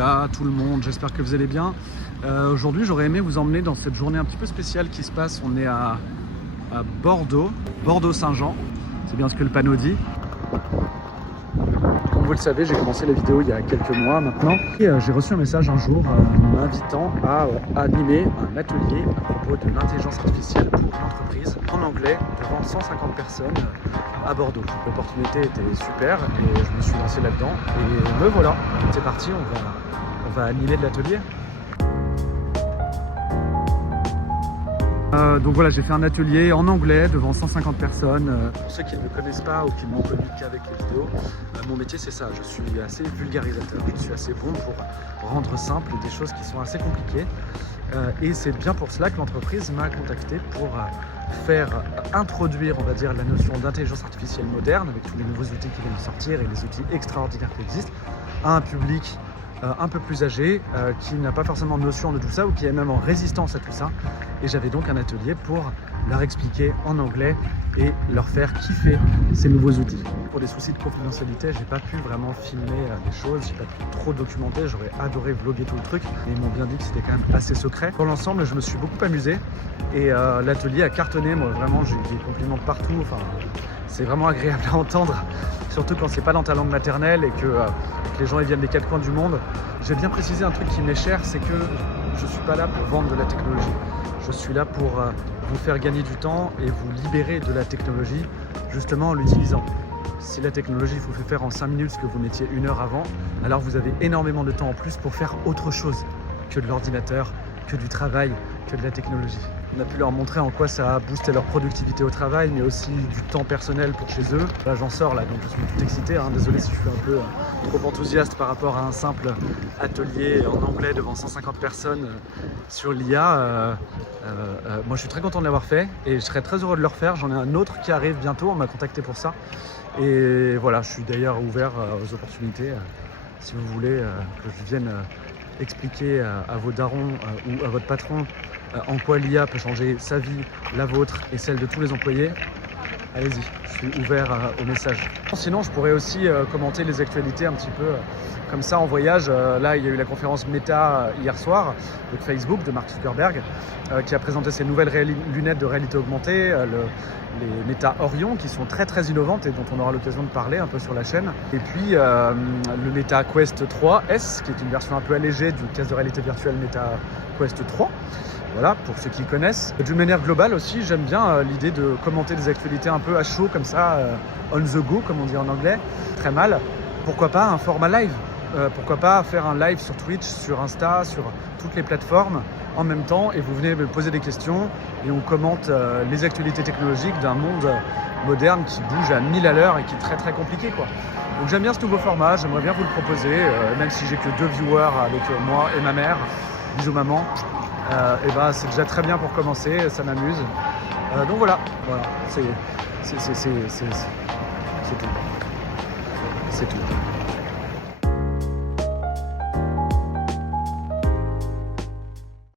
Hola tout le monde, j'espère que vous allez bien. Aujourd'hui j'aurais aimé vous emmener dans cette journée un petit peu spéciale qui se passe. On est à Bordeaux, Bordeaux-Saint-Jean, c'est bien ce que le panneau dit. Comme vous le savez, j'ai commencé la vidéo il y a quelques mois maintenant. Et j'ai reçu un message un jour m'invitant à animer un atelier à propos de l'intelligence artificielle pour une entreprise en anglais devant 150 personnes à Bordeaux. L'opportunité était super et je me suis lancé là-dedans. Et me voilà, c'est parti, on va animer de l'atelier. Donc voilà, j'ai fait un atelier en anglais devant 150 personnes. Pour ceux qui ne me connaissent pas ou qui ne m'ont connu qu'avec les vidéos, mon métier c'est ça, je suis assez vulgarisateur, je suis assez bon pour rendre simple des choses qui sont assez compliquées. Et c'est bien pour cela que l'entreprise m'a contacté pour faire introduire, on va dire, la notion d'intelligence artificielle moderne avec tous les nouveaux outils qui viennent de sortir et les outils extraordinaires qui existent à un public un peu plus âgé, qui n'a pas forcément notion de tout ça ou qui est même en résistance à tout ça. Et j'avais donc un atelier pour leur expliquer en anglais et leur faire kiffer ces nouveaux outils. Pour des soucis de confidentialité, j'ai pas pu vraiment filmer des choses, j'ai pas pu trop documenter, j'aurais adoré vlogger tout le truc, mais ils m'ont bien dit que c'était quand même assez secret. Pour l'ensemble, je me suis beaucoup amusé et l'atelier a cartonné, moi vraiment j'ai eu des compliments de partout, enfin c'est vraiment agréable à entendre, surtout quand c'est pas dans ta langue maternelle et que les gens ils viennent des quatre coins du monde. J'ai bien précisé un truc qui m'est cher, c'est que je suis pas là pour vendre de la technologie. Je suis là pour vous faire gagner du temps et vous libérer de la technologie, justement en l'utilisant. Si la technologie vous fait faire en 5 minutes ce que vous mettiez 1 heure avant, alors vous avez énormément de temps en plus pour faire autre chose que de l'ordinateur, que du travail, que de la technologie. On a pu leur montrer en quoi ça a boosté leur productivité au travail, mais aussi du temps personnel pour chez eux. Là j'en sors là, donc je suis tout excité, hein. Désolé si je suis un peu trop enthousiaste par rapport à un simple atelier en anglais devant 150 personnes sur l'IA. Moi je suis très content de l'avoir fait et je serais très heureux de le refaire. J'en ai un autre qui arrive bientôt, on m'a contacté pour ça. Et voilà, je suis d'ailleurs ouvert aux opportunités. Si vous voulez que je vienne expliquer à vos darons ou à votre patron en quoi l'IA peut changer sa vie, la vôtre et celle de tous les employés, allez-y, je suis ouvert au message. Sinon, je pourrais aussi commenter les actualités un petit peu comme ça en voyage. Là, il y a eu la conférence Meta hier soir de Facebook, de Mark Zuckerberg, qui a présenté ses nouvelles lunettes de réalité augmentée, les Meta Orion, qui sont très très innovantes et dont on aura l'occasion de parler un peu sur la chaîne. Et puis le Meta Quest 3S, qui est une version un peu allégée du casque de réalité virtuelle Meta Quest 3. Voilà, pour ceux qui connaissent. D'une manière globale aussi, j'aime bien l'idée de commenter des actualités un peu à chaud, comme ça, on the go, comme on dit en anglais, très mal. Pourquoi pas un format live? Pourquoi pas faire un live sur Twitch, sur Insta, sur toutes les plateformes en même temps, et vous venez me poser des questions et on commente les actualités technologiques d'un monde moderne qui bouge à 1000 à l'heure et qui est très très compliqué, quoi. Donc j'aime bien ce nouveau format, j'aimerais bien vous le proposer, même si j'ai que 2 viewers avec moi et ma mère. Bisous maman. Et ben c'est déjà très bien pour commencer, ça m'amuse. Donc voilà, c'est tout. C'est tout.